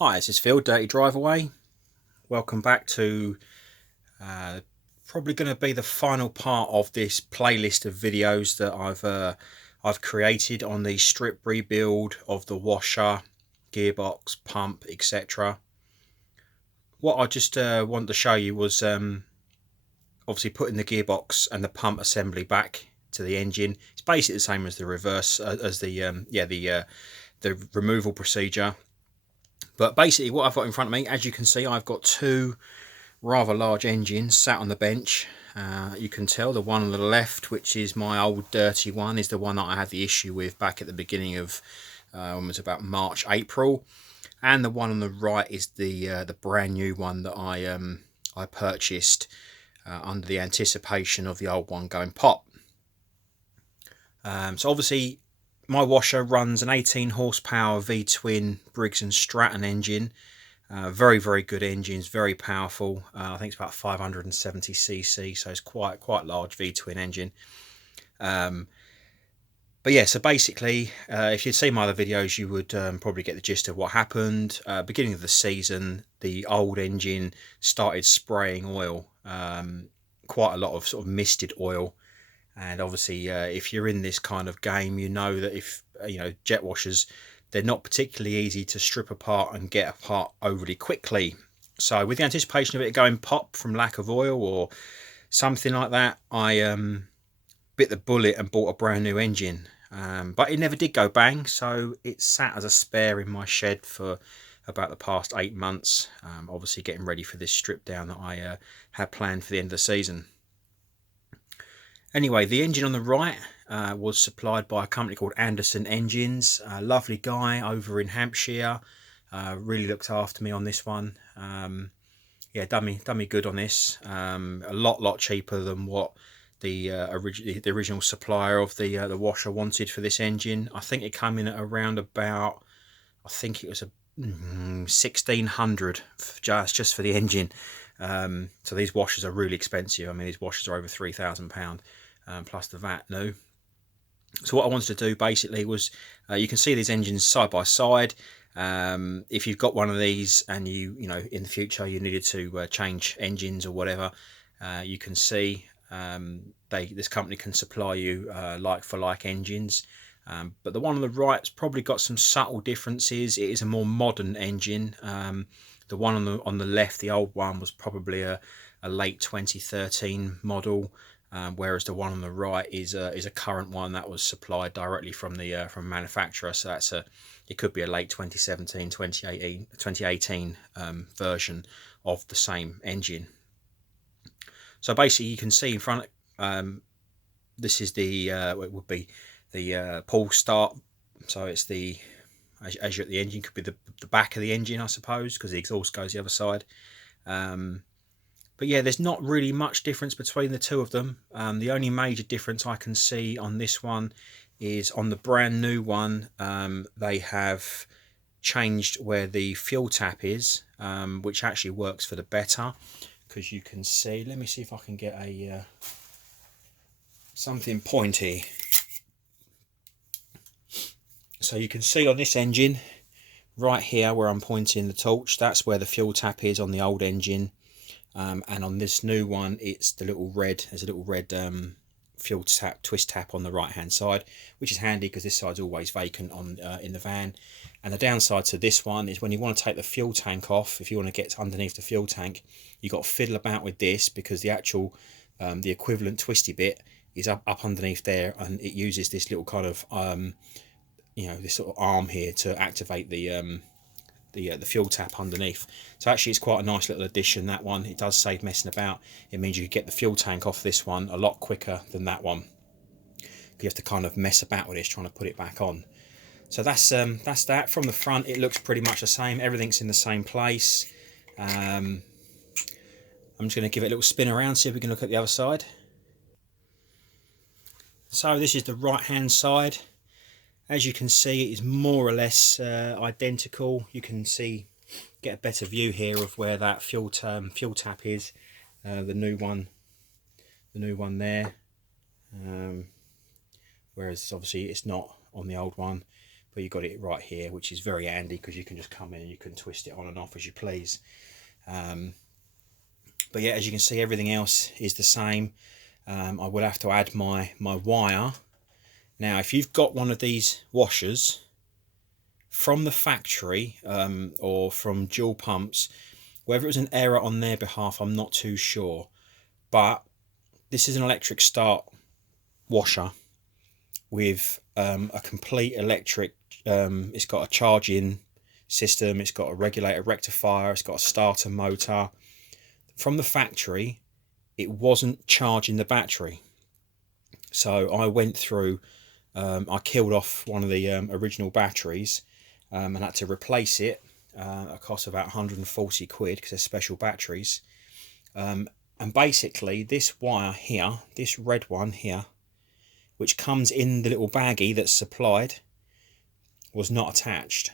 Hi, this is Phil, Dirty Drive Away. Welcome back to probably going to be the final part of this playlist of videos that I've created on the strip rebuild of the washer, gearbox, pump, etc. What I just wanted to show you was obviously putting the gearbox and the pump assembly back to the engine. It's basically the same as the reverse as the removal procedure. But basically what I've got in front of me, as you can see, I've got two rather large engines sat on the bench. You can tell the one on the left, which is my old dirty one, is the one that I had the issue with back at the beginning of when it was about March, April. And the one on the right is the brand new one that I purchased under the anticipation of the old one going pop. So obviously my washer runs an 18 horsepower V-twin Briggs and Stratton engine. Very good engines, very powerful. I think it's about 570 cc, so it's quite large V-twin engine. But yeah, so basically, if you'd seen my other videos, you would probably get the gist of what happened. Beginning of the season, the old engine started spraying oil, quite a lot of sort of misted oil. And obviously, if you're in this kind of game, you know that if jet washers, they're not particularly easy to strip apart and get apart overly quickly. So with the anticipation of it going pop from lack of oil or something like that, I bit the bullet and bought a brand new engine. But it never did go bang, so it sat as a spare in my shed for about the past 8 months. Obviously getting ready for this strip down that I had planned for the end of the season. Anyway, the engine on the right was supplied by a company called Anderson Engines. A lovely guy over in Hampshire. Really looked after me on this one. Yeah, done me good on this. A lot cheaper than what the original supplier of the washer wanted for this engine. I think it came in at around about, I think it was a 1,600 just for the engine. So these washers are really expensive. I mean, these washers are over £3,000 plus the VAT new. So what I wanted to do basically was, you can see these engines side by side. If you've got one of these and you in the future you needed to change engines or whatever, you can see this company can supply you like for like engines. But the one on the right's probably got some subtle differences. It is a more modern engine. The one on the left, the old one, was probably a late 2013 model, whereas the one on the right is a current one that was supplied directly from the manufacturer. So it could be a late 2017, 2018 version of the same engine. So basically, you can see in front. This is the it would be the pull start. So it's the, as you're at the engine, could be the back of the engine, I suppose, because the exhaust goes the other side. But yeah, there's not really much difference between the two of them. The only major difference I can see on this one is on the brand new one. They have changed where the fuel tap is, which actually works for the better, because you can see, let me see if I can get a something pointy. So you can see on this engine right here where I'm pointing the torch, that's where the fuel tap is on the old engine. And on this new one, it's the little red, there's a little red fuel tap, twist tap on the right hand side, which is handy because this side's always vacant on in the van. And the downside to this one is when you want to take the fuel tank off, if you want to get underneath the fuel tank, you've got to fiddle about with this, because the actual the equivalent twisty bit is up underneath there, and it uses this little kind of this sort of arm here to activate the fuel tap underneath. So actually it's quite a nice little addition, that one. It does save messing about. It means you can get the fuel tank off this one a lot quicker than that one. You have to kind of mess about with this trying to put it back on. So that's that. From the front, it looks pretty much the same. Everything's in the same place. I'm just going to give it a little spin around, see if we can look at the other side. So this is the right hand side. As you can see, it is more or less identical. You can get a better view here of where that fuel tap is. The new one there. Whereas obviously it's not on the old one. but you got it right here, which is very handy because you can just come in and you can twist it on and off as you please. But yeah, as you can see, everything else is the same. I will have to add my wire. Now, if you've got one of these washers from the factory or from dual pumps, whether it was an error on their behalf, I'm not too sure. But this is an electric start washer with a complete electric, it's got a charging system, it's got a regulator rectifier, it's got a starter motor. From the factory, it wasn't charging the battery. So I went through, I killed off one of the original batteries and had to replace it. It cost about 140 quid because they're special batteries. And basically this wire here, this red one here, which comes in the little baggie that's supplied, was not attached.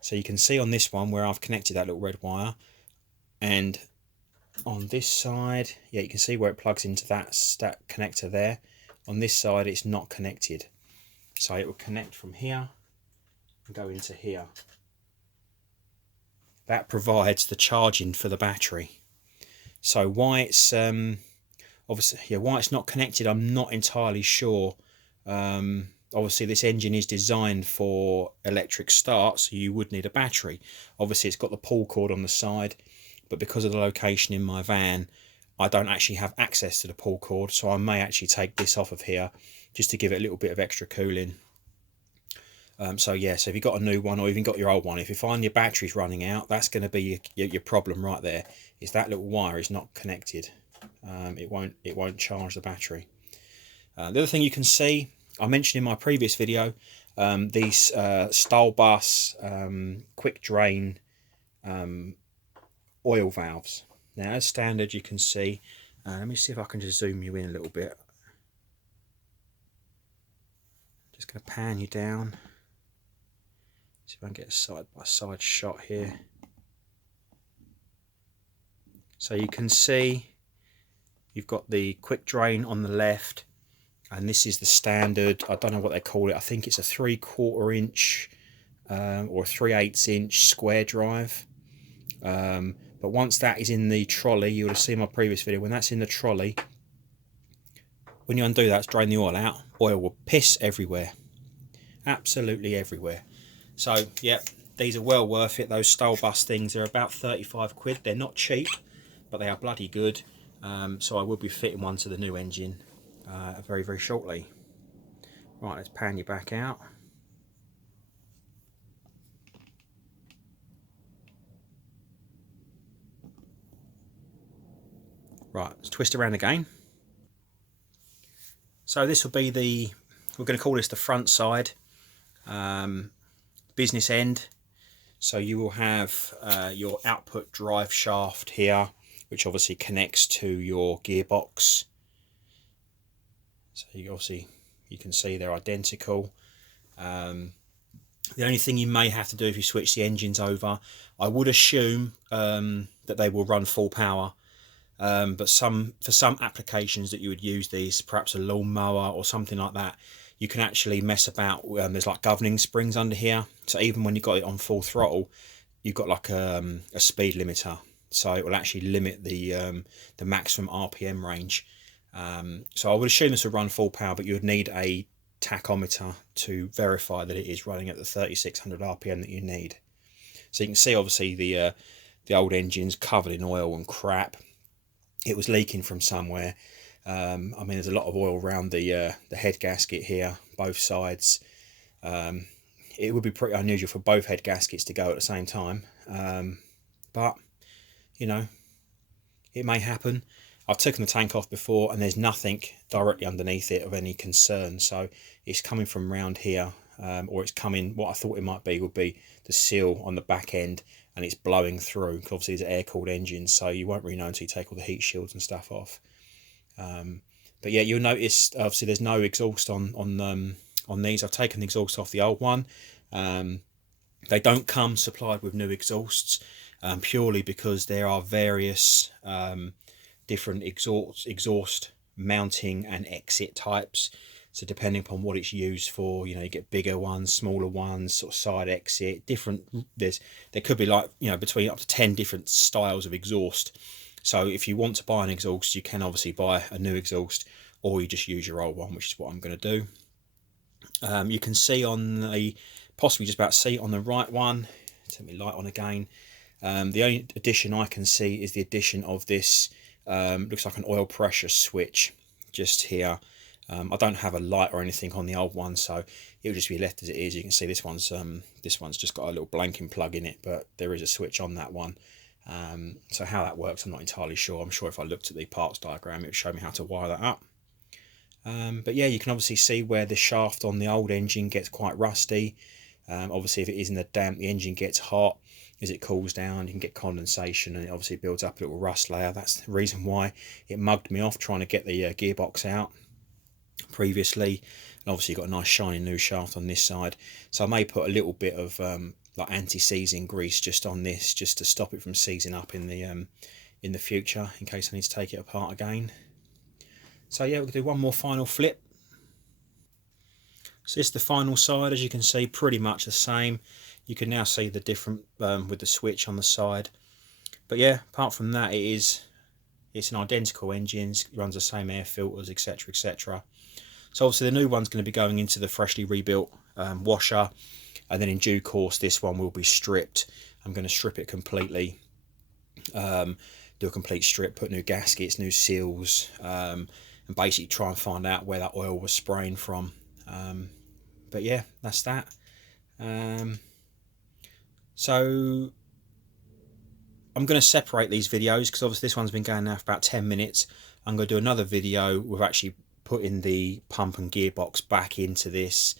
So you can see on this one where I've connected that little red wire, and on this side, yeah, you can see where it plugs into that connector there. On this side, it's not connected. So it will connect from here and go into here. That provides the charging for the battery. So why it's obviously, yeah, why it's not connected, I'm not entirely sure. Obviously this engine is designed for electric start, so you would need a battery. Obviously it's got the pull cord on the side, but because of the location in my van, I don't actually have access to the pull cord, so I may actually take this off of here just to give it a little bit of extra cooling. So yeah, so if you've got a new one or even got your old one, if you find your battery's running out, that's going to be your problem right there, is that little wire is not connected. It won't charge the battery. The other thing you can see, I mentioned in my previous video, these style bus quick drain oil valves. Now as standard you can see, let me see if I can just zoom you in a little bit. Just going to pan you down, see if I can get a side by side shot here. So you can see you've got the quick drain on the left, and this is the standard, I don't know what they call it, I think it's a 3/4 inch or a 3/8 inch square drive. But once that is in the trolley, you'll have seen my previous video, when that's in the trolley, when you undo that to drain the oil out, oil will piss everywhere, absolutely everywhere. So yeah, these are well worth it. Those style bus things are about 35 quid. They're not cheap, but they are bloody good. So I will be fitting one to the new engine very, very shortly. Right, let's pan you back out. Right, let's twist around again. So this will be the, we're going to call this the front side, business end. So you will have your output drive shaft here, which obviously connects to your gearbox. So you can see they're identical. The only thing you may have to do if you switch the engines over, I would assume that they will run full power. But for some applications that you would use these, perhaps a lawnmower or something like that, you can actually mess about. There's like governing springs under here, so even when you've got it on full throttle, you've got like a speed limiter, so it will actually limit the maximum RPM range. So I would assume this will run full power, but you would need a tachometer to verify that it is running at the 3600 RPM that you need. So you can see obviously the old engine's covered in oil and crap. It was leaking from somewhere. I mean, there's a lot of oil around the head gasket here, both sides. It would be pretty unusual for both head gaskets to go at the same time, but you know, it may happen. I've taken the tank off before and there's nothing directly underneath it of any concern, so it's coming from round here, or it's coming, what I thought it might be would be the seal on the back end, and it's blowing through. Obviously, it's an air-cooled engine, so you won't really know until you take all the heat shields and stuff off. But yeah, you'll notice obviously there's no exhaust on these. I've taken the exhaust off the old one. They don't come supplied with new exhausts, purely because there are various different exhaust mounting and exit types. So depending upon what it's used for, you get bigger ones, smaller ones, sort of side exit, different. There could be like between up to 10 different styles of exhaust. So if you want to buy an exhaust, you can obviously buy a new exhaust, or you just use your old one, which is what I'm going to do. You can see on the possibly just about see on the right one. Turn my light on again. The only addition I can see is the addition of this. Looks like an oil pressure switch just here. I don't have a light or anything on the old one, so it will just be left as it is. You can see this one's just got a little blanking plug in it, but there is a switch on that one. So how that works, I'm not entirely sure. I'm sure if I looked at the parts diagram, it would show me how to wire that up. But yeah, you can obviously see where the shaft on the old engine gets quite rusty. Obviously, if it is in the damp, the engine gets hot. As it cools down, you can get condensation, and it obviously builds up a little rust layer. That's the reason why it mugged me off trying to get the gearbox out previously. And obviously you've got a nice shiny new shaft on this side, so I may put a little bit of like anti-seizing grease just on this, just to stop it from seizing up in the future, in case I need to take it apart again. So yeah, we'll do one more final flip. So this is the final side. As you can see, pretty much the same. You can now see the different with the switch on the side. But yeah, apart from that, it's an identical engine, runs the same air filters, etc, etc. So obviously the new one's going to be going into the freshly rebuilt washer, and then in due course this one will be stripped. I'm going to strip it completely, do a complete strip, put new gaskets, new seals, and basically try and find out where that oil was spraying from. But yeah, that's that. So I'm going to separate these videos, because obviously this one's been going now for about 10 minutes. I'm going to do another video with actually putting the pump and gearbox back into this,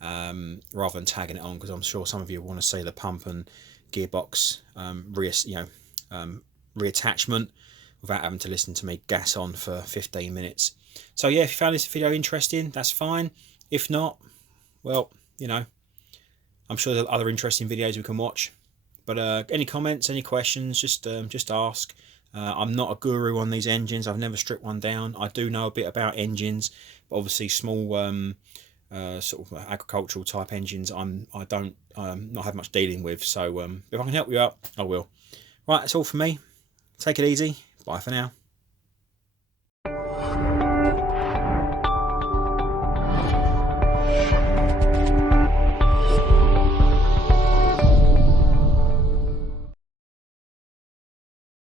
rather than tagging it on, because I'm sure some of you want to see the pump and gearbox reattachment without having to listen to me gas on for 15 minutes. So yeah, if you found this video interesting, that's fine. If not, well, I'm sure there are other interesting videos we can watch. But any comments, any questions, just ask. I'm not a guru on these engines. I've never stripped one down. I do know a bit about engines, but obviously small sort of agricultural type engines I don't not have much dealing with. So if I can help you out, I will. Right, that's all for me. Take it easy. Bye for now.